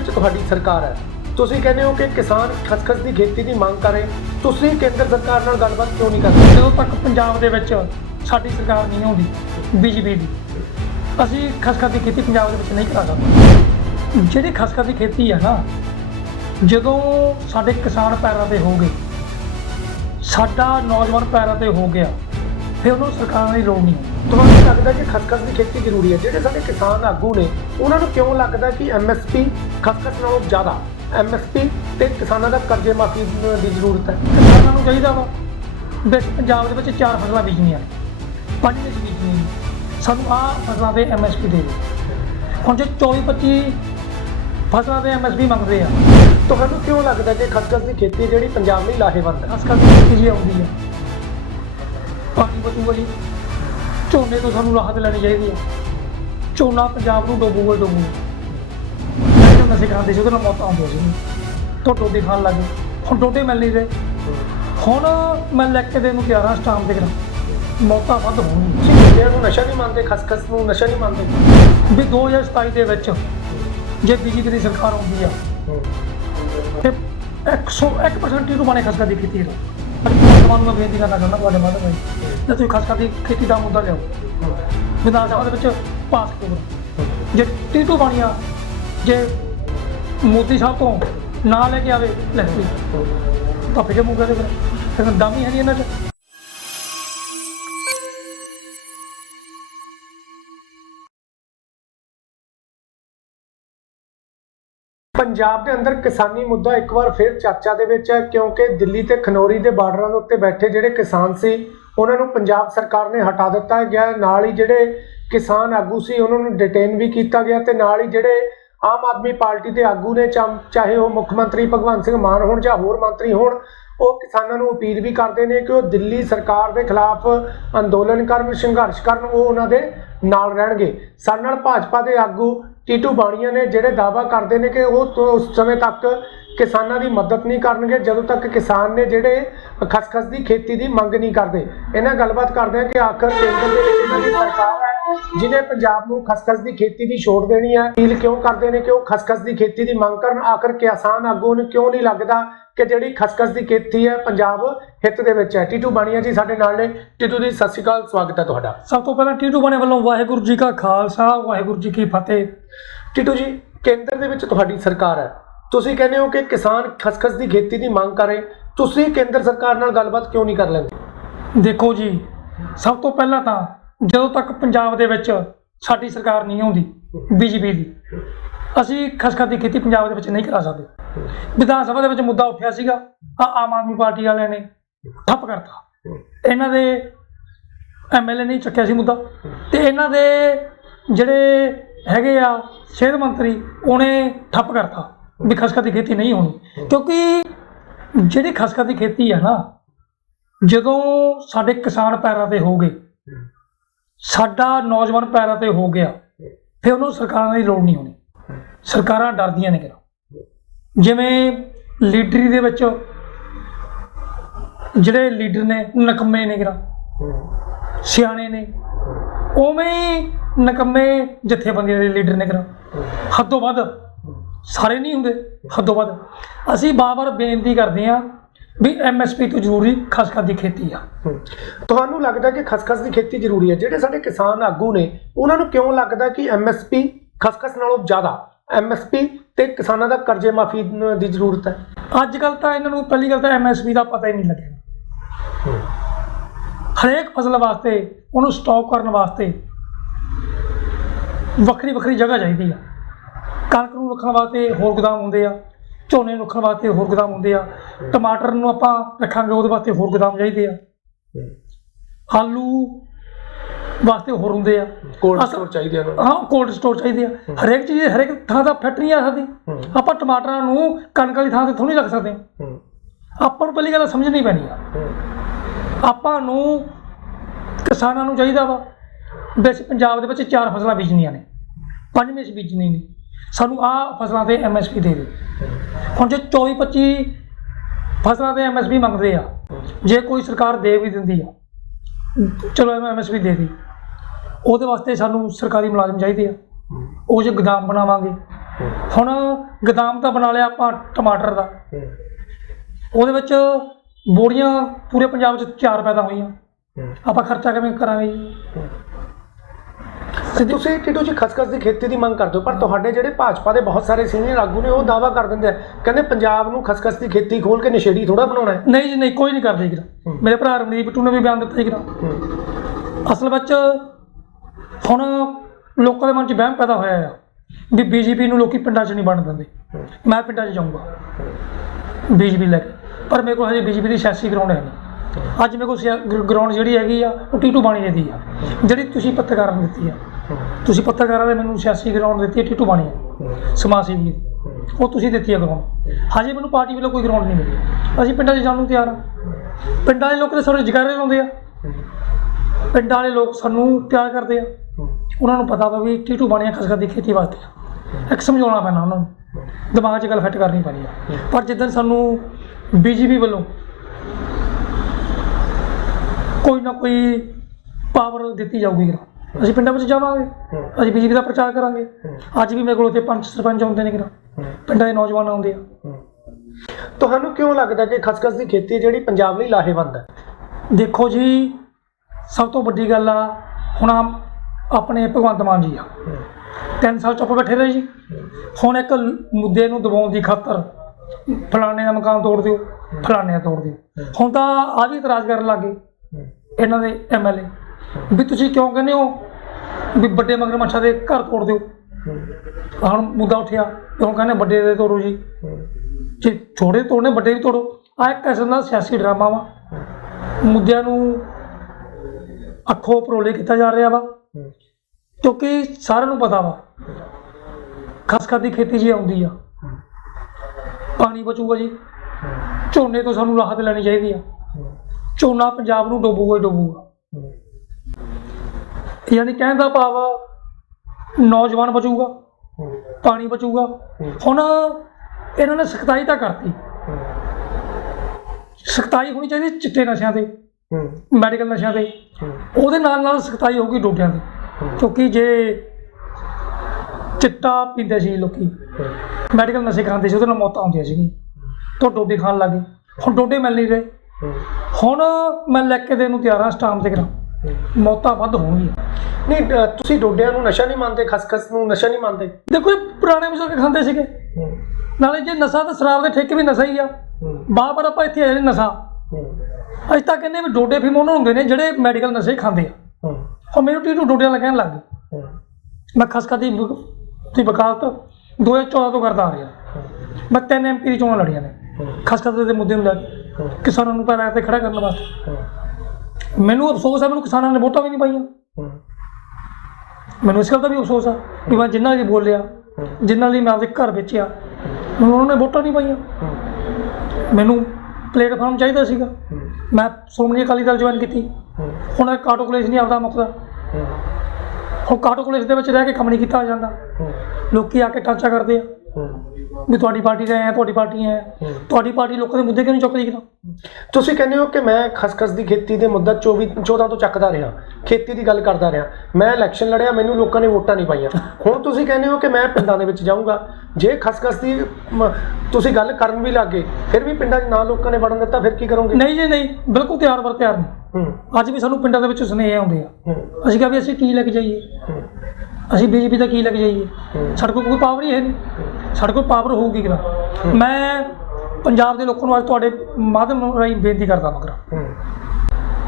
ਵਿੱਚ ਤੁਹਾਡੀ ਸਰਕਾਰ ਹੈ। ਤੁਸੀਂ ਕਹਿੰਦੇ ਹੋ ਕਿ ਕਿਸਾਨ ਖਸਖਸ ਦੀ ਖੇਤੀ ਦੀ ਮੰਗ ਕਰੇ ਤੁਸੀਂ ਕੇਂਦਰ ਸਰਕਾਰ ਨਾਲ ਗੱਲਬਾਤ ਕਿਉਂ ਨਹੀਂ ਕਰਦੇ ਜਦੋਂ ਤੱਕ ਪੰਜਾਬ ਦੇ ਵਿੱਚ ਸਾਡੀ ਸਰਕਾਰ ਨਹੀਂ ਆਉਂਦੀ, ਬੀਜੇਪੀ ਦੀ, ਅਸੀਂ ਖਸਖਸ ਦੀ ਖੇਤੀ ਪੰਜਾਬ ਦੇ ਵਿੱਚ ਨਹੀਂ ਕਰਾ ਸਕਦੇ। ਜਿਹੜੀ ਖਸਖਸ ਦੀ ਖੇਤੀ ਹੈ ਨਾ, ਜਦੋਂ ਸਾਡੇ ਕਿਸਾਨ ਪੈਰਾਂ ਤੇ ਹੋ ਗਏ, ਸਾਡਾ ਨੌਜਵਾਨ ਪੈਰਾਂ ਤੇ ਹੋ ਗਿਆ, ਫਿਰ ਉਹਨੂੰ ਸਰਕਾਰ ਦੀ ਲੋੜ ਨਹੀਂ ਹੈ ਤੁਹਾਨੂੰ ਲੱਗਦਾ ਕਿ ਖਸਖਸ ਦੀ ਖੇਤੀ ਜ਼ਰੂਰੀ ਹੈ? ਜਿਹੜੇ ਸਾਡੇ ਕਿਸਾਨ ਆਗੂ ਨੇ, ਉਹਨਾਂ ਨੂੰ ਕਿਉਂ ਲੱਗਦਾ ਕਿ ਐਮਐਸਪੀ ਖਸਖਸ ਨਾਲੋਂ ਜ਼ਿਆਦਾ ਐਮਐਸਪੀ ਤੇ ਕਿਸਾਨਾਂ ਦਾ ਕਰਜ਼ੇ ਮਾਫੀ ਦੀ ਜ਼ਰੂਰਤ ਹੈ? ਕਿਸਾਨਾਂ ਨੂੰ ਚਾਹੀਦਾ ਵਾ। ਵਿੱਚ ਪੰਜਾਬ ਦੇ ਵਿੱਚ ਚਾਰ ਫਸਲਾਂ ਬੀਜਣੀਆਂ ਨੇ, ਪੰਜ ਵਿੱਚ ਬੀਜਣੀਆਂ ਨੇ। ਸਾਨੂੰ ਆਹ ਫਸਲਾਂ ਦੇ ਐਮਐਸਪੀ ਦੇ ਹੁਣ ਜੇ 24 25 ਫਸਲਾਂ ਦੇ ਐਮਐਸਪੀ ਮੰਗਦੇ ਆ ਤੁਹਾਨੂੰ ਕਿਉਂ ਲੱਗਦਾ ਕਿ ਖਸਖਸ ਦੀ ਖੇਤੀ ਜਿਹੜੀ ਪੰਜਾਬ ਲਈ ਲਾਹੇਵੰਦ ਹੈ? ਖਾਸ ਕਰਕੇ ਖੇਤੀ ਜੀ ਆਉਂਦੀ ਹੈ। ਪਾਣੀ ਬਚੂਗਾ ਜੀ ਝੋਨੇ ਤੋਂ ਸਾਨੂੰ ਰਾਹਤ ਲੈਣੀ ਚਾਹੀਦੀ ਆ ਝੋਨਾ ਪੰਜਾਬ ਨੂੰ ਡੋਬੂਗਾ ਹੀ ਡੋਬੂਗਾ ਪਹਿਲਾਂ ਨਸ਼ੇ ਖਾਂਦੇ ਸੀ ਉਹਦੇ ਨਾਲ ਮੌਤਾਂ ਆਉਂਦੀਆਂ ਸੀ। ਤੋਂ ਡੋਡੇ ਖਾਣ ਲੱਗੇ ਹੁਣ ਡੋਡੇ ਮਿਲ ਨਹੀਂ ਰਹੇ। ਹੁਣ ਮੈਂ ਲੈ ਕੇ ਦੇ ਨੂੰ ਤਿਆਰ ਹਾਂ ਸਟਾਮ ਦੇ ਕਰਾਂ। ਮੌਤਾਂ ਵੱਧ ਹੋਣਗੀਆਂ। ਮੁੱਦਿਆਂ ਨੂੰ ਨਸ਼ਾ ਨਹੀਂ ਮੰਨਦੇ ਖਸਖਸ ਨੂੰ ਨਸ਼ਾ ਨਹੀਂ ਮੰਨਦੇ ਵੀ 2027 ਦੇ ਵਿੱਚ ਜੇ ਬੀਜੇਪੀ ਦੀ ਸਰਕਾਰ ਆਉਂਦੀ ਆ ਤੇ 101% ਟੀਰੂ ਬਾਣੇ ਖਸਕਾ ਦੀ ਖੇਤੀ ਦਾ ਪਰ ਤੁਹਾਨੂੰ ਮੈਂ ਬੇਨਤੀ ਕਰਨਾ ਚਾਹੁੰਦਾ ਤੁਹਾਡੇ ਮਾਧਿਅਮ ਰਾਹੀਂ ਜੇ ਤੁਸੀਂ ਖਾਸ ਕਰਕੇ ਖੇਤੀ ਦਾ ਮੁੱਦਾ ਲਿਆਓ। ਵਿਧਾਨ ਸਭਾ ਦੇ ਵਿੱਚ ਪਾਸ ਕਰੋ। ਜੇ ਟੀਟੂ ਬਾਣੀਆਂ ਜੇ ਮੋਦੀ ਸਾਹਿਬ ਤੋਂ ਨਾ ਲੈ ਕੇ ਆਵੇ, ਲੈ ਕੋਈ ਤਾਂ ਫਿਕੇ ਮੁੱਗਾ ਦੇ ਫਿਰ। ਫਿਰ ਦਮ ਹੀ ਹੈ ਨਹੀਂ ਇਹਨਾਂ 'ਚ। ਪੰਜਾਬ ਦੇ ਅੰਦਰ ਕਿਸਾਨੀ ਮੁੱਦਾ ਇੱਕ ਵਾਰ ਫਿਰ ਚਰਚਾ ਦੇ ਵਿੱਚ ਹੈ, ਕਿਉਂਕਿ ਦਿੱਲੀ ਤੇ ਖਨੌਰੀ ਦੇ ਬਾਰਡਰਾਂ ਦੇ ਉੱਤੇ ਬੈਠੇ ਜਿਹੜੇ ਕਿਸਾਨ ਸੀ, ਉਹਨਾਂ ਨੂੰ ਪੰਜਾਬ ਸਰਕਾਰ ਨੇ ਹਟਾ ਦਿੱਤਾ ਗਿਆ ਨਾਲ ਹੀ ਜਿਹੜੇ ਕਿਸਾਨ ਆਗੂ ਸੀ, ਉਹਨਾਂ ਨੂੰ ਡਿਟੇਨ ਵੀ ਕੀਤਾ ਗਿਆ ਤੇ ਨਾਲ ਹੀ ਜਿਹੜੇ ਆਮ ਆਦਮੀ ਪਾਰਟੀ ਦੇ ਆਗੂ ਨੇ ਚਾਹੇ ਉਹ ਮੁੱਖ ਮੰਤਰੀ ਭਗਵੰਤ ਸਿੰਘ ਮਾਨ ਹੋਣ ਜਾਂ ਹੋਰ ਮੰਤਰੀ ਹੋਣ, ਉਹ ਕਿਸਾਨਾਂ ਨੂੰ ਅਪੀਲ ਵੀ ਕਰਦੇ ਨੇ ਕਿ ਉਹ ਦਿੱਲੀ ਸਰਕਾਰ ਦੇ ਖਿਲਾਫ ਅੰਦੋਲਨ ਕਰਨ, ਸੰਘਰਸ਼ ਕਰਨ, ਉਹ ਉਹਨਾਂ ਦੇ ਨਾਲ ਰਹਿਣਗੇ। ਸਾਡੇ ਨਾਲ ਭਾਜਪਾ ਦੇ ਆਗੂ ਟੀਟੂ ਬਾਣੀਆਂ ਨੇ ਜਿਹੜੇ ਦਾਅਵਾ ਕਰਦੇ ਨੇ ਕਿ ਉਹ ਉਸ ਸਮੇਂ ਤੱਕ ਕਿਸਾਨਾਂ ਦੀ ਮਦਦ ਨਹੀਂ ਕਰਨਗੇ, ਜਦੋਂ ਤੱਕ ਕਿਸਾਨ ਨੇ ਜਿਹੜੇ ਖਸਖਸ ਦੀ ਖੇਤੀ ਦੀ ਮੰਗ ਨਹੀਂ ਕਰਦੇ। ਇਹਨਾਂ ਗੱਲਬਾਤ ਕਰਦੇ ਆ ਕਿ ਆਖਰ ਕੇਂਦਰ ਦੇ ਵਿੱਚ ਇਹਨਾਂ ਦੀ ਸਰਕਾਰ ਹੈ, ਜਿਹਨੇ ਪੰਜਾਬ ਨੂੰ ਖਸਖਸ ਦੀ ਖੇਤੀ ਦੀ ਛੋਟ ਦੇਣੀ ਹੈ। ਅਪੀਲ ਕਿਉਂ ਕਰਦੇ ਨੇ ਕਿ ਉਹ ਖਸਖਸ ਦੀ ਖੇਤੀ ਦੀ ਮੰਗ ਕਰਨ? ਆਖਰ ਕਿਸਾਨ ਆਗੂ ਨੂੰ ਕਿਉਂ ਨਹੀਂ ਲੱਗਦਾ ਕਿ ਜਿਹੜੀ ਖਸਖਸ ਦੀ ਖੇਤੀ ਹੈ ਪੰਜਾਬ ਹਿੱਤ ਦੇ ਵਿੱਚ ਹੈ? ਟੀਟੂ ਬਾਣੀਆ ਜੀ ਸਾਡੇ ਨਾਲ ਨੇ। ਟੀਟੂ ਜੀ, ਸਤਿ ਸ਼੍ਰੀ ਅਕਾਲ, ਸਵਾਗਤ ਹੈ ਤੁਹਾਡਾ। ਸਭ ਤੋਂ ਪਹਿਲਾਂ ਟੀਟੂ ਬਾਣੇ ਵੱਲੋਂ ਵਾਹਿਗੁਰੂ ਜੀ ਕਾ ਖਾਲਸਾ, ਵਾਹਿਗੁਰੂ ਜੀ ਕੀ ਫਤਿਹ। ਟੀਟੂ ਜੀ, ਕੇਂਦਰ ਦੇ ਵਿੱਚ ਤੁਹਾਡੀ ਸਰਕਾਰ ਹੈ। ਤੁਸੀਂ ਕਹਿੰਦੇ ਹੋ ਕਿ ਕਿਸਾਨ ਖਸਖਸ ਦੀ ਖੇਤੀ ਦੀ ਮੰਗ ਕਰੇ ਤੁਸੀਂ ਕੇਂਦਰ ਸਰਕਾਰ ਨਾਲ ਗੱਲਬਾਤ ਕਿਉਂ ਨਹੀਂ ਕਰ ਲੈਂਦੇ? ਦੇਖੋ ਜੀ, ਸਭ ਤੋਂ ਪਹਿਲਾਂ ਤਾਂ ਜਦੋਂ ਤੱਕ ਪੰਜਾਬ ਦੇ ਵਿੱਚ ਸਾਡੀ ਸਰਕਾਰ ਨਹੀਂ ਆਉਂਦੀ, ਬੀਜੇਪੀ ਦੀ, ਅਸੀਂ ਖਸਖਸ ਦੀ ਖੇਤੀ ਪੰਜਾਬ ਦੇ ਵਿੱਚ ਨਹੀਂ ਕਰਾ ਸਕਦੇ। ਵਿਧਾਨ ਸਭਾ ਦੇ ਵਿੱਚ ਮੁੱਦਾ ਉੱਠਿਆ ਸੀਗਾ, ਆ ਆਮ ਆਦਮੀ ਪਾਰਟੀ ਵਾਲਿਆਂ ਨੇ ਠੱਪ ਕਰਤਾ। ਇਹਨਾਂ ਦੇ ਐਮਐਲਏ ਨਹੀਂ ਚੱਕਿਆ ਸੀ ਮੁੱਦਾ। ਤੇ ਇਹਨਾਂ ਦੇ ਜਿਹੜੇ ਹੈਗੇ ਆ, ਸਿਹਤ ਮੰਤਰੀ, ਉਹਨੇ ਠੱਪ ਕਰਤਾ ਵੀ ਖਸਖਸ ਦੀ ਖੇਤੀ ਨਹੀਂ ਹੋਣੀ। ਕਿਉਂਕਿ ਜਿਹੜੀ ਖਸਖਸ ਦੀ ਖੇਤੀ ਆ ਨਾ, ਜਦੋਂ ਸਾਡੇ ਕਿਸਾਨ ਪੈਰਾਂ ਤੇ ਹੋ ਗਏ, ਸਾਡਾ ਨੌਜਵਾਨ ਪੈਰਾਂ ਤੇ ਹੋ ਗਿਆ, ਫਿਰ ਉਹਨੂੰ ਸਰਕਾਰਾਂ ਦੀ ਲੋੜ ਨਹੀਂ ਹੋਣੀ। ਸਰਕਾਰਾਂ ਡਰਦੀਆਂ ਨੇ ਕਿਰਾ ਜਿਵੇਂ ਲੀਡਰੀ ਦੇ ਵਿੱਚ ਜਿਹੜੇ ਲੀਡਰ ਨੇ ਨਕਮੇ ਨੇ ਕਿਰਾ, ਸਿਆਣੇ ਨੇ, ਉਵੇਂ ਨਕੰਮੇ ਜਥੇਬੰਦੀਆਂ ਦੇ ਲੀਡਰ ਨੇ ਕਿਰਾ ਹੱਦੋਂ ਵੱਧ ਸਾਰੇ ਨਹੀਂ ਹੁੰਦੇ ਹੱਦੋਂ ਵੱਧ ਅਸੀਂ ਬਾਰ-ਬਾਰ ਬੇਨਤੀ ਕਰਦੇ ਹਾਂ ਵੀ ਐਮਐਸਪੀ ਤੋਂ ਜ਼ਰੂਰੀ ਖਸਖਸ ਦੀ ਖੇਤੀ ਆ। ਤੁਹਾਨੂੰ ਲੱਗਦਾ ਕਿ ਖਸਖਸ ਦੀ ਖੇਤੀ ਜ਼ਰੂਰੀ ਹੈ? ਜਿਹੜੇ ਸਾਡੇ ਕਿਸਾਨ ਆਗੂ ਨੇ ਉਹਨਾਂ ਨੂੰ ਕਿਉਂ ਲੱਗਦਾ ਕਿ ਐਮਐਸਪੀ ਖਸਖਸ ਨਾਲੋਂ ਜ਼ਿਆਦਾ? ਐਮਐਸਪੀ ਤੇ ਕਿਸਾਨਾਂ ਦਾ ਕਰਜ਼ੇ ਮਾਫੀ ਦੀ ਜ਼ਰੂਰਤ ਹੈ? ਅੱਜ ਕੱਲ ਤਾਂ ਇਹਨਾਂ ਨੂੰ ਪਹਿਲੀ ਗੱਲ ਤਾਂ ਐਮਐਸਪੀ ਦਾ ਪਤਾ ਹੀ ਨਹੀਂ ਲੱਗਿਆ। ਹਰੇਕ ਫਸਲ ਵਾਸਤੇ ਉਹਨੂੰ ਸਟਾਕ ਕਰਨ ਵਾਸਤੇ ਵੱਖਰੀ ਵੱਖਰੀ ਜਗ੍ਹਾ ਚਾਹੀਦੀ ਆ। ਕਣਕ ਨੂੰ ਰੱਖਣ ਵਾਸਤੇ ਹੋਰ ਗੋਦਾਮ ਹੁੰਦੇ ਆ ਝੋਨੇ ਨੂੰ ਰੱਖਣ ਵਾਸਤੇ ਹੋਰ ਗੋਦਾਮ ਹੁੰਦੇ ਆ ਟਮਾਟਰ ਨੂੰ ਆਪਾਂ ਰੱਖਾਂਗੇ ਉਹਦੇ ਵਾਸਤੇ ਹੋਰ ਗੋਦਾਮ ਚਾਹੀਦੇ ਆ। ਆਲੂ ਵਾਸਤੇ ਹੋਰ ਹੁੰਦੇ ਆ। ਕੋਲਡ ਸਟੋਰ ਚਾਹੀਦੇ ਨੂੰ। ਹਾਂ ਕੋਲਡ ਸਟੋਰ ਚਾਹੀਦੇ ਆ। ਹਰੇਕ ਚੀਜ਼ ਹਰੇਕ ਥਾਂ ਦਾ ਫੈਕਟਰੀ ਆ ਸਕਦੀ। ਆਪਾਂ ਟਮਾਟਰਾਂ ਨੂੰ ਕਣਕ ਵਾਲੀ ਥਾਂ ਤੇ ਥੋੜੀ ਰੱਖ ਸਕਦੇ ਆਪਾਂ ਨੂੰ ਪਹਿਲੀ ਗੱਲ ਸਮਝਣੀ ਪੈਣੀ ਆ। ਆਪਾਂ ਨੂੰ ਕਿਸਾਨਾਂ ਨੂੰ ਚਾਹੀਦਾ ਵਾ। ਵਿੱਚ ਪੰਜਾਬ ਦੇ ਵਿੱਚ ਚਾਰ ਫਸਲਾਂ ਬੀਜਣੀਆਂ ਨੇ। ਪੰਜਵੇਂ ਚ ਬੀਜਣੀ ਨੇ। ਸਾਨੂੰ ਆਹ ਫਸਲਾਂ ਤੇ ਐਮਐਸਪੀ ਦੇ ਦੇ ਹੁਣ ਜੇ 24 25 ਫਸਲਾਂ ਤੇ ਐਮਐਸਪੀ ਮੰਗਦੇ ਆ, ਜੇ ਕੋਈ ਸਰਕਾਰ ਦੇ ਵੀ ਦਿੰਦੀ ਆ, ਚਲੋ ਐਮਐਸਪੀ ਦੇ ਦੀ। ਉਹਦੇ ਵਾਸਤੇ ਸਾਨੂੰ ਸਰਕਾਰੀ ਮੁਲਾਜ਼ਮ ਚਾਹੀਦੇ ਆ। ਉਹ ਜੇ ਗੋਦਾਮ ਬਣਾਵਾਂਗੇ। ਹੁਣ ਗਦਾਮ ਤਾਂ ਬਣਾ ਲਿਆ ਆਪਾਂ ਟਮਾਟਰ ਦਾ। ਉਹਦੇ ਵਿੱਚ ਬੋਰੀਆਂ ਪੂਰੇ ਪੰਜਾਬ 'ਚ ਚਾਰ ਪੈਦਾ ਹੋਈਆਂ। ਆਪਾਂ ਖਰਚਾ ਕਿਵੇਂ ਕਰਾਂਗੇ ਜੀ? ਤੇ ਤੁਸੀਂ ਟਿੱਟੂ ਜੀ ਖਸਖਸ ਦੀ ਖੇਤੀ ਦੀ ਮੰਗ ਕਰਦੇ ਹੋ ਪਰ ਤੁਹਾਡੇ ਜਿਹੜੇ ਭਾਜਪਾ ਦੇ ਬਹੁਤ ਸਾਰੇ ਸੀਨੀਅਰ ਆਗੂ ਨੇ ਉਹ ਦਾਵਾ ਕਰ ਦਿੰਦੇ ਆ। ਕਹਿੰਦੇ ਪੰਜਾਬ ਨੂੰ ਖਸਖਸ ਦੀ ਖੇਤੀ ਖੋਲ ਕੇ ਨਸ਼ੇੜੀ ਥੋੜਾ ਬਣਾਉਣਾ ਹੈ। ਨਹੀਂ ਜੀ ਨਹੀਂ ਕੋਈ ਨਹੀਂ ਕਰਦਾ ਜੀ ਕਿਰਾ ਮੇਰੇ ਭਰਾ ਰਮਨੀਤ ਬਿੱਟੂ ਨੇ ਵੀ ਬਿਆਨ ਦਿੱਤਾ ਜੀ ਕਿਰਾ ਅਸਲ ਵਿੱਚ ਹੁਣ ਲੋਕਾਂ ਦੇ ਮਨ 'ਚ ਵਹਿਮ ਪੈਦਾ ਹੋਇਆ ਆ ਵੀ ਬੀਜੇਪੀ ਨੂੰ ਲੋਕੀ ਪਿੰਡਾਂ 'ਚ ਨਹੀਂ ਵੜਨ ਦਿੰਦੇ। ਮੈਂ ਪਿੰਡਾਂ 'ਚ ਜਾਊਂਗਾ। ਬੀਜੇਪੀ ਲੈ ਕੇ। ਪਰ ਮੇਰੇ ਕੋਲ ਹਜੇ ਬੀਜੇਪੀ ਦੀ ਸਿਆਸੀ ਗਰਾਊਂਡ ਹੈ ਨਹੀਂ। ਅੱਜ ਮੇਰੇ ਕੋਲ ਗਰਾਊਂਡ ਜਿਹੜੀ ਹੈਗੀ ਆ ਉਹ ਟੀਟੂ ਬਾਣੀ ਦੀ ਆ। ਜਿਹੜੀ ਤੁਸੀਂ ਪੱਤਰਕਾਰਾਂ ਨੂੰ ਦਿੱਤੀ ਆ। ਤੁਸੀਂ ਪੱਤਰਕਾਰਾਂ ਨੇ ਮੈਨੂੰ ਸਿਆਸੀ ਗਰਾਊਂਡ ਦਿੱਤੀ ਟੀਟੂ ਬਾਣੀ ਸਮਾਜ ਸੇਵੀ ਉਹ ਤੁਸੀਂ ਦਿੱਤੀ ਆ ਗਰਾਊਂਡ ਹਜੇ ਮੈਨੂੰ ਪਾਰਟੀ ਵੱਲੋਂ ਕੋਈ ਗਰਾਊਂਡ ਨਹੀਂ ਮਿਲੀ। ਅਸੀਂ ਪਿੰਡਾਂ 'ਚ ਜਾਣ ਨੂੰ ਤਿਆਰ ਆ ਪਿੰਡਾਂ ਦੇ ਲੋਕ ਤੇ ਸਾਡੇ ਜਗਾਰੇ ਲਾਉਂਦੇ ਆ। ਪਿੰਡਾਂ ਵਾਲੇ ਲੋਕ ਸਾਨੂੰ ਪਿਆਰ ਕਰਦੇ ਆ। ਉਹਨਾਂ ਨੂੰ ਪਤਾ ਵਾ ਵੀ ਟੀਟੂ ਬਣਿਆ ਖਸਖਸ ਦੀ ਖੇਤੀ ਵਾਸਤੇ। ਇੱਕ ਸਮਝਾਉਣਾ ਪੈਣਾ ਉਹਨਾਂ ਨੂੰ। ਦਿਮਾਗ 'ਚ ਗੱਲ ਫਿੱਟ ਕਰਨੀ ਪੈਣੀ ਆ। ਪਰ ਜਿੱਦਣ ਸਾਨੂੰ ਬੀਜੇਪੀ ਵੱਲੋਂ ਕੋਈ ਨਾ ਕੋਈ ਪਾਵਰ ਦਿੱਤੀ ਜਾਊਗੀ ਅਸੀਂ ਪਿੰਡਾਂ ਵਿੱਚ ਜਾਵਾਂਗੇ। ਅਸੀਂ ਬੀਜੇਪੀ ਦਾ ਪ੍ਰਚਾਰ ਕਰਾਂਗੇ। ਅੱਜ ਵੀ ਮੇਰੇ ਕੋਲ ਉੱਥੇ ਪੰਜ ਸਰਪੰਚ ਆਉਂਦੇ ਨੇ ਕਿਰਾ। ਪਿੰਡਾਂ ਦੇ ਨੌਜਵਾਨ ਆਉਂਦੇ ਆ। ਤੁਹਾਨੂੰ ਕਿਉਂ ਲੱਗਦਾ ਕਿ ਖਸਖਸ ਦੀ ਖੇਤੀ ਜਿਹੜੀ ਪੰਜਾਬ ਲਈ ਲਾਹੇਵੰਦ ਹੈ? ਦੇਖੋ ਜੀ ਸਭ ਤੋਂ ਵੱਡੀ ਗੱਲ ਆ ਹੁਣ ਆਪਣੇ ਭਗਵੰਤ ਮਾਨ ਜੀ ਆ। ਤਿੰਨ ਸਾਲ ਚੁੱਪ ਬੈਠੇ ਰਹੇ ਜੀ। ਹੁਣ ਇੱਕ ਮੁੱਦੇ ਨੂੰ ਦਬਾਉਣ ਦੀ ਖਾਤਰ ਫਲਾਣੇ ਦਾ ਮਕਾਨ ਤੋੜ ਦਿਓ ਫਲਾਣੇ ਦਾ ਤੋੜ ਦਿਓ। ਹੁਣ ਤਾਂ ਆ ਵੀ ਇਤਰਾਜ਼ ਕਰਨ ਲੱਗੇ ਇਹਨਾਂ ਦੇ ਐਮਐਲਏ ਵੀ ਤੁਸੀਂ ਕਿਉਂ ਕਹਿੰਦੇ ਹੋ? ਵੀ ਵੱਡੇ ਮਗਰਮੱਛਾਂ ਦੇ ਘਰ ਤੋੜ ਦਿਓ। ਹੁਣ ਮੁੱਦਾ ਉੱਠਿਆ, ਕਿਉਂ ਕਹਿੰਦੇ ਵੱਡੇ ਦੇ ਤੋੜੋ ਜੀ? ਜੇ ਛੋਟੇ ਤੋੜਨੇ, ਵੱਡੇ ਵੀ ਤੋੜੋ। ਆ ਇੱਕ ਕਿਸਮ ਦਾ ਸਿਆਸੀ ਡਰਾਮਾ ਵਾ। ਮੁੱਦਿਆਂ ਨੂੰ ਅੱਖੋਂ ਪਰੋਲੇ ਕੀਤਾ ਜਾ ਰਿਹਾ ਵਾ। ਕਿਉਂਕਿ ਸਾਰਿਆਂ ਨੂੰ ਪਤਾ ਵਾ ਖਸਖਸ ਦੀ ਖੇਤੀ ਜੀ ਆਉਂਦੀ ਆ। ਪਾਣੀ ਬਚੂਗਾ ਜੀ। ਝੋਨੇ ਤੋਂ ਸਾਨੂੰ ਰਾਹਤ ਲੈਣੀ ਚਾਹੀਦੀ ਆ। ਝੋਨਾ ਪੰਜਾਬ ਨੂੰ ਡੋਬੂਗਾ ਹੀ ਡੋਬੂਗਾ। ਯਾਨੀ ਕਹਿਣ ਦਾ ਭਾਵ ਆ, ਨੌਜਵਾਨ ਬਚੂਗਾ ਪਾਣੀ ਬਚੂਗਾ। ਹੁਣ ਇਹਨਾਂ ਨੇ ਸਖਤਾਈ ਤਾਂ ਕਰਤੀ। ਸਖਤਾਈ ਹੋਣੀ ਚਾਹੀਦੀ ਚਿੱਟੇ ਨਸ਼ਿਆਂ ਤੇ ਮੈਡੀਕਲ ਨਸ਼ਿਆਂ ਤੇ। ਉਹਦੇ ਨਾਲ ਨਾਲ ਸਖਤਾਈ ਹੋਊਗੀ ਡੋਡਿਆਂ ਦੀ। ਕਿਉਂਕਿ ਜੇ ਚਿੱਟਾ ਪੀਂਦੇ ਸੀ ਲੋਕੀ ਮੈਡੀਕਲ ਨਸ਼ੇ ਖਾਂਦੇ ਸੀ ਉਹਦੇ ਨਾਲ ਮੌਤਾਂ ਹੁੰਦੀਆਂ ਸੀਗੀਆਂ। ਤੋਂ ਡੋਡੇ ਖਾਣ ਲੱਗੇ ਹੁਣ ਡੋਡੇ ਮਿਲ ਨਹੀਂ ਰਹੇ। ਹੁਣ ਮੈਂ ਲੈ ਕੇ ਦੇਣ ਨੂੰ ਤਿਆਰ ਹਾਂ ਸਟਾਮ ਤੇ ਕਰਾਂ। ਮੌਤਾਂ ਵੱਧ ਹੋਣਗੀਆਂ। ਨਹੀਂ ਅ, ਤੁਸੀਂ ਡੋਡਿਆਂ ਨੂੰ ਨਸ਼ਾ ਨਹੀਂ ਮੰਨਦੇ ਖਸਖਸ ਨੂੰ ਨਸ਼ਾ ਨਹੀਂ ਮੰਨਦੇ? ਦੇਖੋ ਇਹ ਪੁਰਾਣੇ ਬਜ਼ੁਰਗ ਖਾਂਦੇ ਸੀਗੇ। ਨਾਲੇ ਜੇ ਨਸ਼ਾ ਤਾਂ ਸ਼ਰਾਬ ਦੇ ਠੇਕੇ ਵੀ ਨਸ਼ਾ ਹੀ ਆ। ਬਾਹਰ ਪਰ ਆਪਾਂ ਇੱਥੇ ਆਏ ਨਸ਼ਾ। ਅਸੀਂ ਤਾਂ ਕਹਿੰਦੇ ਵੀ ਡੋਡੇ ਫੀਮ ਉਹਨਾਂ ਹੁੰਦੇ ਨੇ ਜਿਹੜੇ ਮੈਡੀਕਲ ਨਸ਼ੇ ਖਾਂਦੇ ਆ। ਹੁਣ ਮੈਨੂੰ ਟੀਟੂ ਡੋਡਿਆਂ ਲੱਗਣ ਲੱਗ ਗਏ। ਮੈਂ ਖਸਖਸ ਦੀ ਵ- ਦੀ ਵਕਾਲਤ 2014 ਤੋਂ ਕਰਦਾ ਆ ਰਿਹਾ। ਮੈਂ ਤਿੰਨ ਐਮਪੀ ਦੀ ਚੋਣਾਂ ਲੜੀਆਂ ਨੇ। ਖਸਖਸ ਦੇ ਮੁੱਦੇ ਨੂੰ ਲੈ ਕੇ। ਕਿਸਾਨਾਂ ਨੂੰ ਪੈਰਾਂ ਤੇ ਖੜਾ ਕਰਨ ਵਾਸਤੇ। ਮੈਨੂੰ ਅਫਸੋਸ ਹੈ ਮੈਨੂੰ ਕਿਸਾਨਾਂ ਨੇ ਵੋਟਾਂ ਵੀ ਨਹੀਂ ਪਾਈਆਂ। ਮੈਨੂੰ ਇਸ ਗੱਲ ਦਾ ਵੀ ਅਫਸੋਸ ਆ ਵੀ ਮੈਂ ਜਿੰਨਾ ਲਈ ਬੋਲਿਆ, ਜਿੰਨਾ ਲਈ ਮੈਂ ਆਪਦੇ ਘਰ ਵੇਚਿਆ, ਮੈਨੂੰ ਉਹਨਾਂ ਨੇ ਵੋਟਾਂ ਨਹੀਂ ਪਾਈਆਂ। ਮੈਨੂੰ ਪਲੇਟਫਾਰਮ ਚਾਹੀਦਾ ਸੀਗਾ। ਮੈਂ ਸ਼੍ਰੋਮਣੀ ਅਕਾਲੀ ਦਲ ਜੁਆਇਨ ਕੀਤੀ। ਹੁਣ ਇਹ ਕਾਟੋ ਕਾਲਜ ਨਹੀਂ ਆਪਦਾ ਮੁੱਕਦਾ। ਹੁਣ ਕਾਟੋ ਕਲੇਜ ਦੇ ਵਿੱਚ ਰਹਿ ਕੇ ਕੰਮ ਨਹੀਂ ਕੀਤਾ ਜਾਂਦਾ। ਲੋਕੀ ਆ ਕੇ ਟਾਂਚਾ ਕਰਦੇ ਆ। ਵੀ ਤੁਹਾਡੀ ਪਾਰਟੀ ਦੇ ਆ ਤੁਹਾਡੀ ਪਾਰਟੀ ਐ। ਤੁਹਾਡੀ ਪਾਰਟੀ ਲੋਕਾਂ ਦੇ ਮੁੱਦੇ ਕਿਉਂ ਨਹੀਂ ਚੁੱਕਦੀ ਕਿਦਾਂ ਤੁਸੀਂ ਕਹਿੰਦੇ ਹੋ ਕਿ ਮੈਂ ਖਸਖਸ ਦੀ ਖੇਤੀ ਦੇ ਮੁੱਦਾ 24 14 ਤੋਂ ਚੱਕਦਾ ਰਿਹਾ ਖੇਤੀ ਦੀ ਗੱਲ ਕਰਦਾ ਰਿਹਾ। ਮੈਂ ਇਲੈਕਸ਼ਨ ਲੜਿਆ ਮੈਨੂੰ ਲੋਕਾਂ ਨੇ ਵੋਟਾਂ ਨਹੀਂ ਪਾਈਆਂ। ਹੁਣ ਤੁਸੀਂ ਕਹਿੰਦੇ ਹੋ ਕਿ ਮੈਂ ਪਿੰਡਾਂ ਦੇ ਵਿੱਚ ਜਾਊਂਗਾ। ਜੇ ਖਸਖਸ ਦੀ ਤੁਸੀਂ ਗੱਲ ਕਰਨ ਵੀ ਲੱਗੇ ਫਿਰ ਵੀ ਪਿੰਡਾਂ 'ਚ ਨਾ ਲੋਕਾਂ ਨੇ ਵੜਨ ਦਿੱਤਾ ਫਿਰ ਕੀ ਕਰੋਗੇ? ਨਹੀਂ ਜੀ ਨਹੀਂ। ਬਿਲਕੁਲ ਤਿਆਰ ਵਰ ਤਿਆਰ ਨਹੀਂ ਹੂੰ। ਅੱਜ ਵੀ ਸਾਨੂੰ ਪਿੰਡਾਂ ਦੇ ਵਿੱਚ ਸੁਨੇਹੇ ਆਉਂਦੇ ਆ। ਅਸੀਂ ਕਿਹਾ ਵੀ ਅਸੀਂ ਕੀ ਲੈ ਕੇ ਜਾਈਏ? ਅਸੀਂ ਬੀਜੇਪੀ ਦਾ ਕੀ ਲੈ ਕੇ ਜਾਈਏ। ਸਾਡੇ ਕੋਲ ਕੋਈ ਪਾਵਰ ਹੀ ਹੈ ਨਹੀਂ। ਸਾਡੇ ਕੋਲ ਪਾਵਰ ਹੋਊਗੀ ਕਿਦਾਂ ਮੈਂ ਪੰਜਾਬ ਦੇ ਲੋਕਾਂ ਨੂੰ ਅੱਜ ਤੁਹਾਡੇ ਮਾਧਿਅਮ ਰਾਹੀਂ ਬੇਨਤੀ ਕਰਦਾ ਮਗਰ।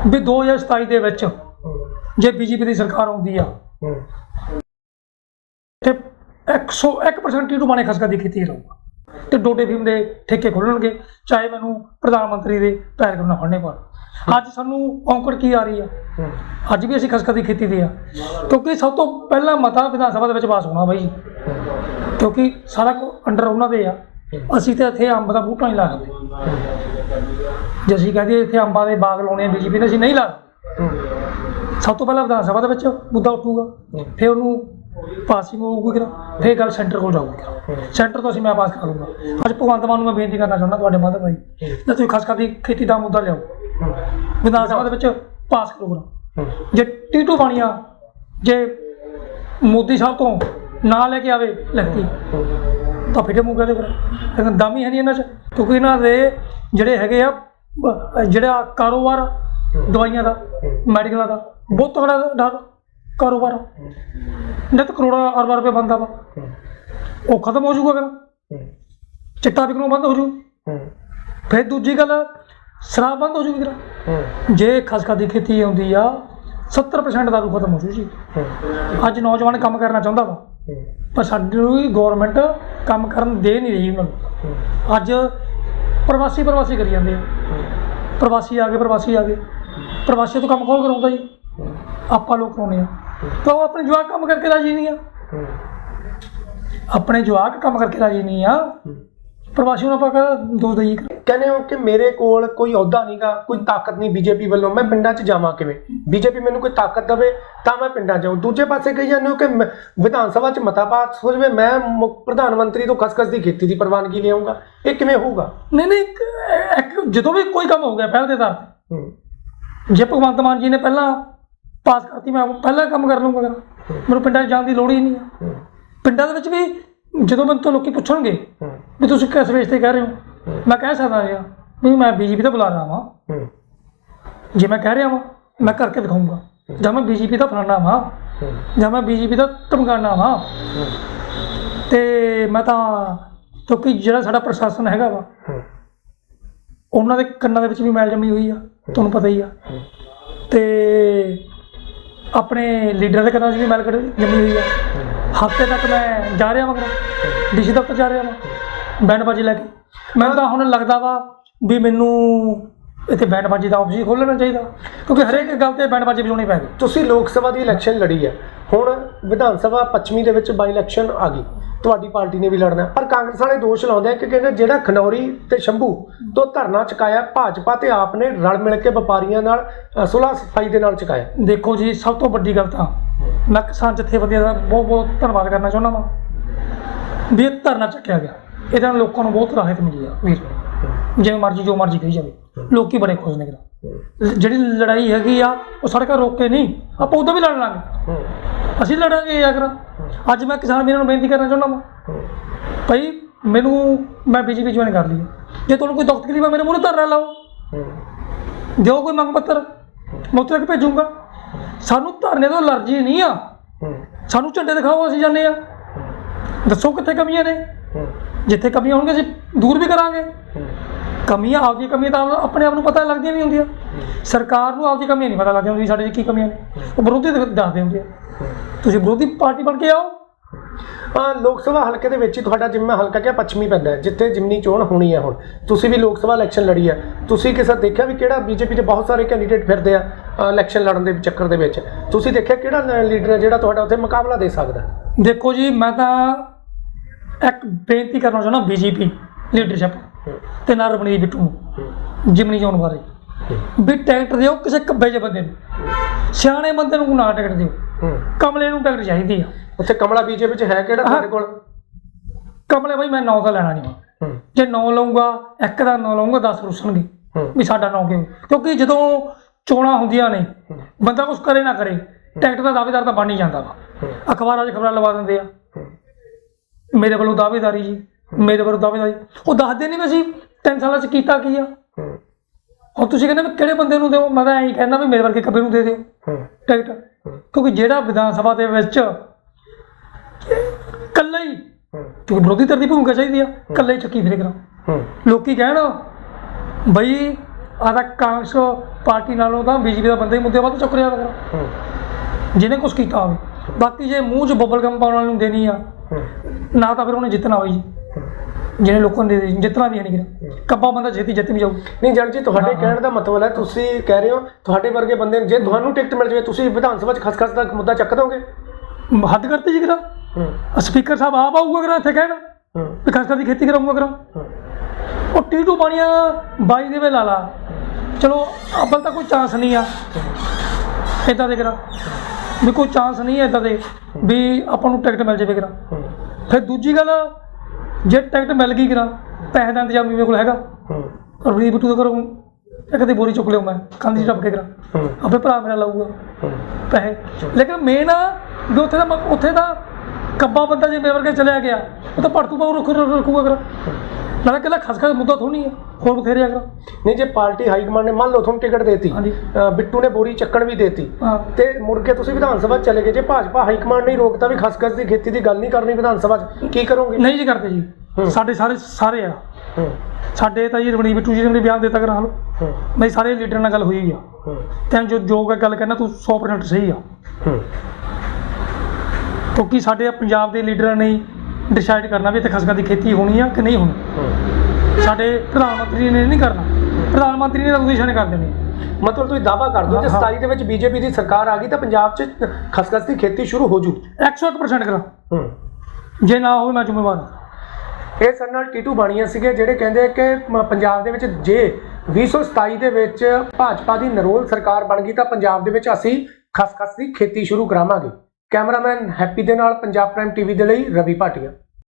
ਵੀ 2027 ਦੇ ਵਿੱਚ ਜੇ ਬੀਜੇਪੀ ਦੀ ਸਰਕਾਰ ਆਉਂਦੀ ਆ ਤੇ 101% ਟੀਟੂ ਬਾਣੇ ਖਸਕਾ ਦੀ ਖੇਤੀ ਰਹੂਗਾ ਤੇ ਡੋਡੇ ਫੀਮ ਦੇ ਠੇਕੇ ਖੁੱਲਣਗੇ ਚਾਹੇ ਮੈਨੂੰ ਪ੍ਰਧਾਨ ਮੰਤਰੀ ਦੇ ਪੈਰ ਕਰਨਾ ਫੜਨੇ ਪਾ ਅੱਜ ਸਾਨੂੰ ਔਂਕੜ ਕੀ ਆ ਰਹੀ ਆ? ਹੂੰ, ਅੱਜ ਵੀ ਅਸੀਂ ਖਸਕਾ ਦੀ ਖੇਤੀ ਦੇ ਆ। ਕਿਉਂਕਿ ਸਭ ਤੋਂ ਪਹਿਲਾ ਮਤਾ ਵਿਧਾਨ ਸਭਾ ਦੇ ਵਿੱਚ ਪਾਸ ਹੋਣਾ ਬਾਈ ਕਿਉਂਕਿ ਸਾਰਾ ਕੁ ਅੰਡਰ ਉਹਨਾਂ ਦੇ ਆ। ਅਸੀਂ ਤੇ ਇੱਥੇ ਅੰਬ ਦਾ ਬੂਟਾ ਨਹੀਂ ਲਾ ਸਕਦੇ। ਜੇ ਅਸੀਂ ਕਹਦੇ ਇੱਥੇ ਅੰਬਾਂ ਦੇ ਬਾਗ ਲਾਉਣੇ ਆ ਬੀਜੇਪੀ ਨੇ ਅਸੀਂ ਨਹੀਂ ਲਾ। ਹੂੰ, ਸਭ ਤੋਂ ਪਹਿਲਾਂ ਵਿਧਾਨ ਸਭਾ ਦੇ ਵਿੱਚ ਮੁੱਦਾ ਉੱਠੂਗਾ। ਫਿਰ ਉਹਨੂੰ ਪਾਸਿੰਗ ਹੋਊਗੀ ਕਿਰਾ ਫਿਰ ਗੱਲ ਸੈਂਟਰ ਕੋਲ ਜਾਊਗੀ। ਸੈਂਟਰ ਤੋਂ ਅਸੀਂ ਮੈਂ ਪਾਸ ਕਰ ਲੂੰਗਾ ਅੱਜ ਭਗਵੰਤ ਮਾਨ ਨੂੰ ਮੈਂ ਬੇਨਤੀ ਕਰਨਾ ਚਾਹੁੰਦਾ ਤੁਹਾਡੇ ਮਾਧਿਅਮ ਰਾਹੀਂ ਜੇ ਤੁਸੀਂ ਖਾਸ ਕਰਕੇ ਖੇਤੀ ਦਾ ਮੁੱਦਾ ਲਿਆਓ। ਹੂੰ, ਵਿਧਾਨ ਸਭਾ ਦੇ ਵਿੱਚ ਪਾਸ ਕਰੋਗਾ। ਜੇ ਟੀਟੂ ਬਾਣੀਆਂ ਜੇ ਮੋਦੀ ਸਾਹਿਬ ਤੋਂ ਨਾ ਲੈ ਕੇ ਆਵੇ ਲਿਖਤੀ ਤਾਂ ਫਿੱਟੇ ਮੂੰਹ ਕਹਦੇ ਫਿਰ ਲੇਕਿਨ ਦਮ ਹੀ ਨਹੀਂ ਇਹਨਾਂ 'ਚ ਕਿਉਂਕਿ ਇਹਨਾਂ ਦੇ ਜਿਹੜੇ ਹੈਗੇ ਆ ਜਿਹੜਾ ਕਾਰੋਬਾਰ ਦਵਾਈਆਂ ਦਾ ਮੈਡੀਕਲਾਂ ਦਾ ਬਹੁਤ ਤਗੜਾ ਡਾ- ਕਾਰੋਬਾਰ। ਨਹੀਂ ਤਾਂ ਕਰੋੜਾਂ ਅਰਬਾਂ ਰੁਪਏ ਬੰਦਾ ਵਾ। ਉਹ ਖਤਮ ਹੋ ਜਾਊਗਾ ਅਗਰ ਚਿੱਟਾ ਵਿਕਣੋਂ ਬੰਦ ਹੋ ਜੂ ਫਿਰ ਦੂਜੀ ਗੱਲ ਸ਼ਰਾਬ ਬੰਦ ਹੋ ਜੂਗੀ ਫਿਰ। ਜੇ ਖਸਖਾ ਦੀ ਖੇਤੀ ਆਉਂਦੀ ਆ 70% ਦਾਰੂ ਖਤਮ ਹੋ ਜੂ ਜੀ। ਅੱਜ ਨੌਜਵਾਨ ਕੰਮ ਕਰਨਾ ਚਾਹੁੰਦਾ ਵਾ। ਪਰ ਸਾਡੀ ਗਵਰਨਮੈਂਟ ਕੰਮ ਕਰਨ ਦੇ ਨਹੀਂ ਰਹੀ ਉਹਨਾਂ ਨੂੰ। ਅੱਜ ਪ੍ਰਵਾਸੀ ਪ੍ਰਵਾਸੀ ਕਰੀ ਜਾਂਦੇ ਆ। ਪ੍ਰਵਾਸੀ ਆ ਗਏ ਪ੍ਰਵਾਸੀ ਆ ਗਏ। ਪ੍ਰਵਾਸੀ ਤੋਂ ਕੰਮ ਕੌਣ ਕਰਾਉਂਦਾ ਜੀ? ਆਪਾਂ ਲੋਕ ਕਰਾਉਂਦੇ ਆ। ਤਾਂ ਉਹ ਆਪਣੇ ਜਵਾਕ ਕੰਮ ਕਰਕੇ ਰਾਜੀ ਨਹੀਂ ਆ। ਆਪਣੇ ਜਵਾਕ ਕੰਮ ਕਰਕੇ ਰਾਜੀ ਨਹੀਂ ਆ। ਪ੍ਰਵਾਸੀ ਨੂੰ ਆਪਾਂ ਕਹਿੰਦਾ ਦੋ ਦਈ ਕਹਿੰਦੇ ਹੋ ਕਿ ਮੇਰੇ ਕੋਲ ਕੋਈ ਅਹੁਦਾ ਨਹੀਂਗਾ ਕੋਈ ਤਾਕਤ ਨਹੀਂ ਬੀਜੇਪੀ ਵੱਲੋਂ। ਮੈਂ ਪਿੰਡਾਂ 'ਚ ਜਾਵਾਂ ਕਿਵੇਂ? ਬੀਜੇਪੀ ਮੈਨੂੰ ਕੋਈ ਤਾਕਤ ਦੇਵੇ ਤਾਂ ਮੈਂ ਪਿੰਡਾਂ 'ਚ ਜਾਊਂ। ਦੂਜੇ ਪਾਸੇ ਕਹੀ ਜਾਂਦੇ ਹੋ ਕਿ ਮੈਂ- ਵਿਧਾਨ ਸਭਾ 'ਚ ਮਤਾ ਪਾਸ ਹੋ ਜਾਵੇ। ਮੈਂ ਮੁੱਖ ਪ੍ਰਧਾਨ ਮੰਤਰੀ ਤੋਂ ਖਸਖਸ ਦੀ ਖੇਤੀ ਦੀ ਪ੍ਰਵਾਨਗੀ ਲਿਆਉਂਗਾ ਇਹ ਕਿਵੇਂ ਹੋਊਗਾ? ਨਹੀਂ ਨਹੀਂ ਇੱਕ- ਇੱਕ ਜਦੋਂ ਵੀ ਕੋਈ ਕੰਮ ਹੋ ਗਿਆ ਪਹਿਲ ਦੇ ਆਧਾਰ ਤੇ। ਜੇ ਭਗਵੰਤ ਮਾਨ ਜੀ ਨੇ ਪਹਿਲਾਂ ਪਾਸ ਕਰਤੀ ਮੈਂ ਪਹਿਲਾਂ ਕੰਮ ਕਰ ਲੂੰਗਾ। ਮੈਨੂੰ ਪਿੰਡਾਂ 'ਚ ਜਾਣ ਦੀ ਲੋੜ ਹੀ ਨਹੀਂ ਆ। ਪਿੰਡਾਂ ਦੇ ਵਿੱਚ ਵੀ ਜਦੋਂ ਮੈਨੂੰ ਤੋਂ ਲੋਕੀ ਪੁੱਛਣਗੇ ਵੀ ਤੁਸੀਂ ਕਿਸ ਵੇਚ ਤੇ ਕਹਿ ਰਹੇ ਹੋ? ਮੈਂ ਕਹਿ ਸਕਦਾ ਹਾਂ ਵੀ ਮੈਂ ਬੀਜੇਪੀ ਦਾ ਬੁਲਾ ਰਿਹਾ ਵਾਂ। ਜੇ ਮੈਂ ਕਹਿ ਰਿਹਾ ਵਾਂ ਮੈਂ ਕਰਕੇ ਦਿਖਾਊਂਗਾ ਜਾਂ ਮੈਂ ਬੀਜੇਪੀ ਦਾ ਫਲਾਣਾ ਵਾਂ। ਜਾਂ ਮੈਂ ਬੀਜੇਪੀ ਦਾ ਧਮਕਾਣਾ ਵਾਂ। ਤੇ ਮੈਂ ਤਾਂ ਕਿਉਂਕਿ ਜਿਹੜਾ ਸਾਡਾ ਪ੍ਰਸ਼ਾਸਨ ਹੈਗਾ ਵਾ ਉਹਨਾਂ ਦੇ ਕੰਨਾਂ ਦੇ ਵਿੱਚ ਵੀ ਮੈਲ ਜੰਮੀ ਹੋਈ ਆ ਤੁਹਾਨੂੰ ਪਤਾ ਹੀ ਆ। ਤੇ ਆਪਣੇ ਲੀਡਰ ਦੇ ਕੰਨਾਂ 'ਚ ਵੀ ਮੈਲ ਜੰਮੀ ਹੋਈ ਆ। ਹਫ਼ਤੇ ਤੱਕ ਮੈਂ ਜਾ ਰਿਹਾ ਮਗਰ ਡੀਸੀ ਦਫ਼ਤਰ ਜਾ ਰਿਹਾ ਮੈਂ ਬੈਂਡ ਬਾਜੀ ਲੈ ਕੇ। ਮੈਨੂੰ ਤਾਂ ਹੁਣ ਲੱਗਦਾ ਵਾ ਵੀ ਮੈਨੂੰ ਇੱਥੇ ਬੈਂਡ ਬਾਜੀ ਦਾ ਆਫਿਸ ਹੀ ਖੋਲ੍ਹਣਾ ਚਾਹੀਦਾ। ਕਿਉਂਕਿ ਹਰੇਕ ਗੱਲ ਤੇ ਬੈਂਡ ਬਾਜੀ ਵਜਾਉਣੀ ਪੈ ਗਈ। ਤੁਸੀਂ ਲੋਕ ਸਭਾ ਦੀ ਇਲੈਕਸ਼ਨ ਲੜੀ ਹੈ ਹੁਣ ਵਿਧਾਨ ਸਭਾ ਪੱਛਮੀ ਦੇ ਵਿੱਚ ਬਾਈ ਇਲੈਕਸ਼ਨ ਆ ਗਈ। ਤੁਹਾਡੀ ਪਾਰਟੀ ਨੇ ਵੀ ਲੜਨਾ। ਪਰ ਕਾਂਗਰਸ ਵਾਲੇ ਦੋਸ਼ ਲਾਉਂਦੇ ਆ ਕਿ ਕਹਿੰਦੇ ਜਿਹੜਾ ਖਨੌਰੀ ਤੇ ਸ਼ੰਭੂ ਤੋਂ ਧਰਨਾ ਚੁਕਾਇਆ ਭਾਜਪਾ ਤੇ ਆਪ ਨੇ ਰਲ ਮਿਲ ਕੇ ਵਪਾਰੀਆਂ ਨਾਲ ਅ, ਸੁਲ੍ਹਾ ਸਫ਼ਾਈ ਦੇ ਨਾਲ ਚੁਕਾਇਆ। ਦੇਖੋ ਜੀ ਸਭ ਤੋਂ ਵੱਡੀ ਗੱਲ ਤਾਂ ਮੈਂ ਕਿਸਾਨ ਜਥੇਬੰਦੀਆਂ ਦਾ ਬਹੁਤ ਬਹੁਤ ਧੰਨਵਾਦ ਕਰਨਾ ਚਾਹੁੰਦਾ ਵਾਂ ਵੀ ਇਹ ਧਰਨਾ ਚੱਕਿਆ ਗਿਆ। ਇਹਦੇ ਨਾਲ ਲੋਕਾਂ ਨੂੰ ਬਹੁਤ ਰਾਹਤ ਮਿਲੀ ਆ ਵੀਰ। ਜਿਵੇਂ ਮਰਜ਼ੀ, ਜੋ ਮਰਜ਼ੀ ਕਹੀ ਜਾਵੇ। ਲੋਕੀ ਬੜੇ ਖੁਸ਼ ਨੇ ਕਿਰਾ ਜਿਹੜੀ ਲੜਾਈ ਹੈਗੀ ਆ, ਉਹ ਸੜਕਾਂ ਰੋਕ ਕੇ ਨਹੀਂ, ਆਪਾਂ ਉਦੋਂ ਵੀ ਲੜ ਲਾਂਗੇ। ਅਸੀਂ ਲੜਾਂਗੇ ਅਗਰ। ਅੱਜ ਮੈਂ ਕਿਸਾਨ ਵੀਰਾਂ ਨੂੰ ਬੇਨਤੀ ਕਰਨਾ ਚਾਹੁੰਦਾ ਵਾਂ। ਭਾਈ, ਮੈਨੂੰ, ਮੈਂ ਬੀਜੇਪੀ ਜੁਆਇਨ ਕਰ ਲਈ ਜੇ ਤੁਹਾਨੂੰ ਕੋਈ ਦੁੱਖ ਤਕਲੀਫ ਹੈ ਮੇਰੇ ਮੂਹਰੇ ਧਰਨਾ ਲਾਓ। ਦਿਓ ਕੋਈ ਮੰਗ ਪੱਤਰ। ਮੈਂ ਉੱਥੇ ਤੱਕ ਭੇਜੂੰਗਾ। ਸਾਨੂੰ ਧਰਨੇ ਤੋਂ ਅਲਰਜੀ ਨਹੀਂ ਆ। ਸਾਨੂੰ ਝੰਡੇ ਦਿਖਾਓ ਅਸੀਂ ਜਾਂਦੇ ਆ। ਦੱਸੋ ਕਿੱਥੇ ਕਮੀਆਂ ਨੇ? ਜਿੱਥੇ ਕਮੀਆਂ ਹੋਣਗੀਆਂ ਅਸੀਂ ਦੂਰ ਵੀ ਕਰਾਂਗੇ। ਕਮੀਆਂ ਆਪਦੀ ਕਮੀਆਂ ਤਾਂ ਆਪਣੇ ਆਪ ਨੂੰ ਪਤਾ ਲੱਗਦੀਆਂ ਵੀ ਹੁੰਦੀਆਂ। ਸਰਕਾਰ ਨੂੰ ਆਪਦੀ ਕਮੀਆਂ ਨਹੀਂ ਪਤਾ ਲੱਗਦੀਆਂ ਹੁੰਦੀਆਂ ਸਾਡੇ 'ਚ ਕੀ ਕਮੀਆਂ ਨੇ। ਉਹ ਵਿਰੋਧੀ ਦੱਸਦੇ ਹੁੰਦੇ ਆ। ਤੁਸੀਂ ਵਿਰੋਧੀ ਪਾਰਟੀ ਬਣ ਕੇ ਆਓ। ਲੋਕ ਸਭਾ ਹਲਕੇ ਦੇ ਵਿੱਚ ਹੀ ਤੁਹਾਡਾ ਜਿੰਮਾ ਹਲਕਾ ਕਿਹਾ ਪੱਛਮੀ ਪੈਂਦਾ ਹੈ ਜਿੱਥੇ ਜਿਮਨੀ ਚੋਣ ਹੋਣੀ ਹੈ ਹੁਣ। ਤੁਸੀਂ ਵੀ ਲੋਕ ਸਭਾ ਇਲੈਕਸ਼ਨ ਲੜੀ ਹੈ ਤੁਸੀਂ ਕਿਸੇ ਦੇਖਿਆ ਵੀ ਕਿਹੜਾ ਬੀਜੇਪੀ ਦੇ ਬਹੁਤ ਸਾਰੇ ਕੈਂਡੀਡੇਟ ਫਿਰਦੇ ਆ ਇਲੈਕਸ਼ਨ ਲੜਨ ਦੇ ਚੱਕਰ ਦੇ ਵਿੱਚ? ਤੁਸੀਂ ਦੇਖਿਆ ਕਿਹੜਾ ਲੀਡਰ ਹੈ ਜਿਹੜਾ ਤੁਹਾਡਾ ਉੱਥੇ ਮੁਕਾਬਲਾ ਦੇ ਸਕਦਾ ਹੈ? ਦੇਖੋ ਜੀ ਮੈਂ ਤਾਂ ਇੱਕ ਬੇਨਤੀ ਕਰਨਾ ਚਾਹੁੰਦਾ ਬੀਜੇਪੀ ਲੀਡਰਸ਼ਿਪ ਤੇ ਨਾਲ ਰਮਣੀਤ ਬਿੱਟੂ ਨੂੰ ਜਿਮਨੀ ਚੋਣ ਬਾਰੇ। ਵੀ ਟਿਕਟ ਦਿਓ ਕਿਸੇ ਕੱਬੇ ਜਿਹੇ ਬੰਦੇ ਨੂੰ। ਸਿਆਣੇ ਬੰਦੇ ਨੂੰ ਨਾ ਟਿਕਟ ਦਿਓ? ਕਮਲੇ ਨੂੰ ਟਿਕਟ ਚਾਹੀਦੀ ਆ। ਉੱਥੇ ਕਮਲਾ ਬੀਜੇਪੀ ਚ ਹੈ ਕਿਹੜਾ ਤੁਹਾਡੇ ਕੋਲ? ਕਮਲੇ ਬਾਈ ਮੈਂ ਨੌ ਦਾ ਲੈਣਾ ਨਹੀਂ ਹੂੰ। ਜੇ ਨੌ ਲਊਂਗਾ ਇੱਕ ਦਾ ਨੌ ਲਊਂਗਾ 10 ਰੁੱਸਣਗੇ ਵੀ ਸਾਡਾ ਨੌ ਕਿਉਂ? ਕਿਉਂਕਿ ਜਦੋਂ ਚੋਣਾਂ ਹੁੰਦੀਆਂ ਨੇ ਬੰਦਾ ਕੁਝ ਕਰੇ ਨਾ ਕਰੇ ਟਿਕਟ ਦਾ ਦਾਅਵੇਦਾਰ ਤਾਂ ਬਣ ਹੀ ਜਾਂਦਾ ਵਾ। ਅਖਬਾਰਾਂ 'ਚ ਖਬਰਾਂ ਲਵਾ ਦਿੰਦੇ ਆ। ਮੇਰੇ ਵੱਲੋਂ ਦਾਅਵੇਦਾਰੀ ਜੀ ਮੇਰੇ ਵੱਲੋਂ ਦਾਅਵੇਦਾਰੀ। ਉਹ ਦੱਸਦੇ ਨਹੀਂ ਵੀ ਅਸੀਂ ਤਿੰਨ ਸਾਲਾਂ 'ਚ ਕੀਤਾ ਕੀ ਆ। ਹੁਣ ਤੁਸੀਂ ਕਹਿੰਦੇ ਵੀ ਕਿਹੜੇ ਬੰਦੇ ਨੂੰ ਦਿਓ? ਮੈਂ ਤਾਂ ਐਂ ਕਹਿੰਦਾ ਵੀ ਮੇਰੇ ਵਰਗੇ ਕੱਬੇ ਨੂੰ ਦੇ ਦਿਓ। ਟਿਕਟ। ਕਿਉਂਕਿ ਜਿਹੜਾ ਵਿਧਾਨ ਸਭਾ ਦੇ ਵਿੱਚ ਕੱਲਾ ਹੀ। ਕਿਉਂਕਿ ਵਿਰੋਧੀ ਧਿਰ ਦੀ ਭੂਮਿਕਾ ਚਾਹੀਦੀ ਆ। ਕੱਲਾ ਹੀ ਚੱਕੀ ਫਿਰੇ ਕਰਾਂ। ਹੂੰ। ਲੋਕੀ ਕਹਿਣ ਬਈ ਆਦਾ ਕਾਂਗਰਸ ਪਾਰਟੀ ਨਾਲੋਂ ਤਾਂ ਬੀਜੇਪੀ ਦਾ ਬੰਦਾ ਹੀ ਮੁੱਦੇ ਵੱਧ ਚੁੱਕ ਰਿਹਾ ਹੂੰ। ਜਿਹਨੇ ਕੁਝ ਕੀਤਾ ਹੋਵੇ। ਬਾਕੀ ਜੇ ਮੂੰਹ 'ਚ ਬੱਬਲ ਗਮ ਪਾਉਣ ਵਾਲੇ ਨੂੰ ਦੇਣੀ ਆ ਨਾ ਤਾਂ ਫਿਰ ਉਹਨੇ ਜਿੱਤਣਾ ਹੋਈ ਜੀ ਜਿਹਨੇ ਲੋਕਾਂ ਨੇ ਦੇ ਜਿੱਤਣਾ ਵੀ ਹੈ ਨਹੀਂ ਕਿਰਾ। ਕੱਬਾ ਬੰਦਾ ਛੇਤੀ ਜਿੱਤ ਵੀ ਜਾਊ। ਨਹੀਂ ਜੜ ਜੀ ਤੁਹਾਡੇ। ਕਹਿਣ ਦਾ ਮਤਲਬ ਹੈ ਤੁਸੀਂ ਕਹਿ ਰਹੇ ਹੋ ਤੁਹਾਡੇ ਵਰਗੇ ਬੰਦੇ ਜੇ ਤੁਹਾਨੂੰ ਟਿਕਟ ਮਿਲ ਜਾਵੇ ਤੁਸੀਂ ਵਿਧਾਨ ਸਭਾ ਚ ਖਸਖਸ ਦਾ ਮੁੱਦਾ ਚੱਕ ਦੋਗੇ? ਹੱਦ ਕਰਤੀ ਜੀ ਕਿਰਾ। ਸਪੀਕਰ ਸਾਹਿਬ ਆਪ ਆਊਗਾ ਕਿਰਾ ਇੱਥੇ ਕਹਿਣ? ਵੀ ਖਾਸ ਦੀ ਖੇਤੀ ਕਰਾਂਗਾ ਕਿਰਾ ਉਹ ਟੀਟੂ ਬਾਣੀਆਂ ਬਾਈ ਦੇ ਵੇ ਲਾ ਲਾ। ਚਲੋ ਅੱਬਲ ਤਾਂ ਕੋਈ ਚਾਂਸ ਨਹੀਂ ਆ। ਇਦਾਂ ਦੇ ਕਰਾ। ਵੀ ਕੋਈ ਚਾਂਸ ਨਹੀਂ ਹੈ ਇਦਾਂ ਦੇ। ਵੀ ਆਪਾਂ ਨੂੰ ਟਿਕਟ ਮਿਲ ਜਾਵੇ ਕਰਾ। ਫਿਰ ਦੂਜੀ ਗੱਲ ਜੇ ਟਿਕਟ ਮਿਲ ਗਈ ਕਰਾ ਪੈਸੇ ਦਾ ਇੰਤਜ਼ਾਮ ਮੇਰੇ ਕੋਲ ਹੈਗਾ? ਹੂੰ। ਰਵੀ ਬਿੱਟੂ ਦੇ ਘਰੋਂ ਇੱਕ ਦੀ ਬੋਰੀ ਚੁੱਕ ਲਿਓ ਮੈਂ ਕੰਧ 'ਚ ਟੱਪ ਕੇ ਕਰਾ। ਆਪੇ ਭਰਾ ਮੇਰਾ ਲਾਊਗਾ ਪੈਸੇ। ਲੇਕਿਨ ਮੇਨ ਆ ਵੀ ਉੱਥੇ ਦਾ ਉੱਥੇ ਦਾ ਕੱਬਾ ਬੰਦਾ ਜੇ ਮੇਰੇ ਵਰਗੇ ਚਲਿਆ ਗਿਆ ਉਹ ਤਾਂ ਭੜਤੂ ਪਾਉ ਰੱਖੂ ਰੱਖੂਗਾ ਕਰ ਨਾਲੇ ਕੱਲਾ ਖਸਖਸ ਮੁੱਦਾ ਥੋੜੀ ਹੈ ਹੋਰ ਬਥੇਰੇ ਅਗਰ। ਨਹੀਂ ਜੇ ਪਾਰਟੀ ਹਾਈ ਕਮਾਂਡ ਨੇ ਮੰਨ ਲਓ ਤੁਹਾਨੂੰ ਟਿਕਟ ਦੇਤੀ ਬਿੱਟੂ ਨੇ ਬੋਰੀ ਚੱਕਣ ਵੀ ਦੇਤੀ ਤੇ ਮੁੜ ਕੇ ਤੁਸੀਂ ਵਿਧਾਨ ਸਭਾ ਚਲੇ ਗਏ ਜੇ ਭਾਜਪਾ ਹਾਈ ਕਮਾਂਡ ਨੇ ਹੀ ਰੋਕਤਾ ਵੀ ਖਸਖਸ ਦੀ ਖੇਤੀ ਦੀ ਗੱਲ ਨਹੀਂ ਕਰਨੀ ਵਿਧਾਨ ਸਭਾ 'ਚ ਕੀ ਕਰੋਗੇ? ਨਹੀਂ ਜੀ ਕਰਦੇ ਜੀ। ਸਾਡੇ ਸਾਰੇ ਸਾਰੇ ਆ। ਸਾਡੇ ਤਾਂ ਜੀ ਰਵਣੀ ਬਿੱਟੂ ਜੀ ਨੇ ਬਿਆਨ ਦਿੱਤਾ ਕਰਾ ਲਓ ਹੂੰ। ਬਈ ਸਾਰੇ ਲੀਡਰਾਂ ਨਾਲ ਗੱਲ ਹੋਈ ਆ। ਤੈਨੂੰ ਜੋ ਜੋ ਗੱਲ ਕਹਿਣਾ ਤੂੰ 100% ਸਹੀ ਆ। ਕਿਉਂਕਿ ਸਾਡੇ ਪੰਜਾਬ ਦੇ ਲੀਡਰਾਂ ਨੇ ਡਿਸਾਈਡ ਕਰਨਾ ਵੀ ਇੱਥੇ ਖਸਖਸ ਦੀ ਖੇਤੀ ਹੋਣੀ ਆ ਕਿ ਨਹੀਂ ਹੋਣੀ। ਸਾਡੇ ਪ੍ਰਧਾਨ ਮੰਤਰੀ ਨੇ ਨਹੀਂ ਕਰਨਾ। ਪ੍ਰਧਾਨ ਮੰਤਰੀ ਨੇ ਤਾਂ ਉਹਦੀ ਸ਼ਾਨ ਕਰ ਦੇਣੀ। ਮਤਲਬ ਤੁਸੀਂ ਦਾਵਾ ਕਰ ਦਿਓ ਜੇ ਹਾਂ, ਹਾਂ। 27 ਦੇ ਵਿੱਚ ਬੀਜੇਪੀ ਦੀ ਸਰਕਾਰ ਆ ਗਈ ਤਾਂ ਪੰਜਾਬ 'ਚ ਖਸਖਸ ਦੀ ਖੇਤੀ ਸ਼ੁਰੂ ਹੋ ਜੂ। 101% ਕਰਾ। ਹੂੰ। ਜੇ ਨਾ ਹੋਵੇ ਮੈਂ ਜ਼ਿੰਮੇਵਾਰ ਇਹ ਸਾਡੇ ਨਾਲ ਟੀਟੂ ਬਾਣੀਆ ਸੀਗੇ ਜਿਹੜੇ ਕਹਿੰਦੇ ਕਿ ਪੰਜਾਬ ਦੇ ਵਿੱਚ ਜੇ 2027 ਦੇ ਵਿੱਚ ਭਾਜਪਾ ਦੀ ਨਰੋਲ ਸਰਕਾਰ ਬਣ ਗਈ ਤਾਂ ਪੰਜਾਬ ਦੇ ਵਿੱਚ ਅਸੀਂ ਖਸਖਸ ਦੀ ਖੇਤੀ ਸ਼ੁਰੂ ਕਰਾਵਾਂਗੇ। ਕੈਮਰਾਮੈਨ ਹੈਪੀ ਦੇ ਨਾਲ ਪੰਜਾਬ ਪ੍ਰਾਈਮ ਟੀਵੀ ਦੇ ਲਈ ਰਵੀ ਭਾਟੀਆ।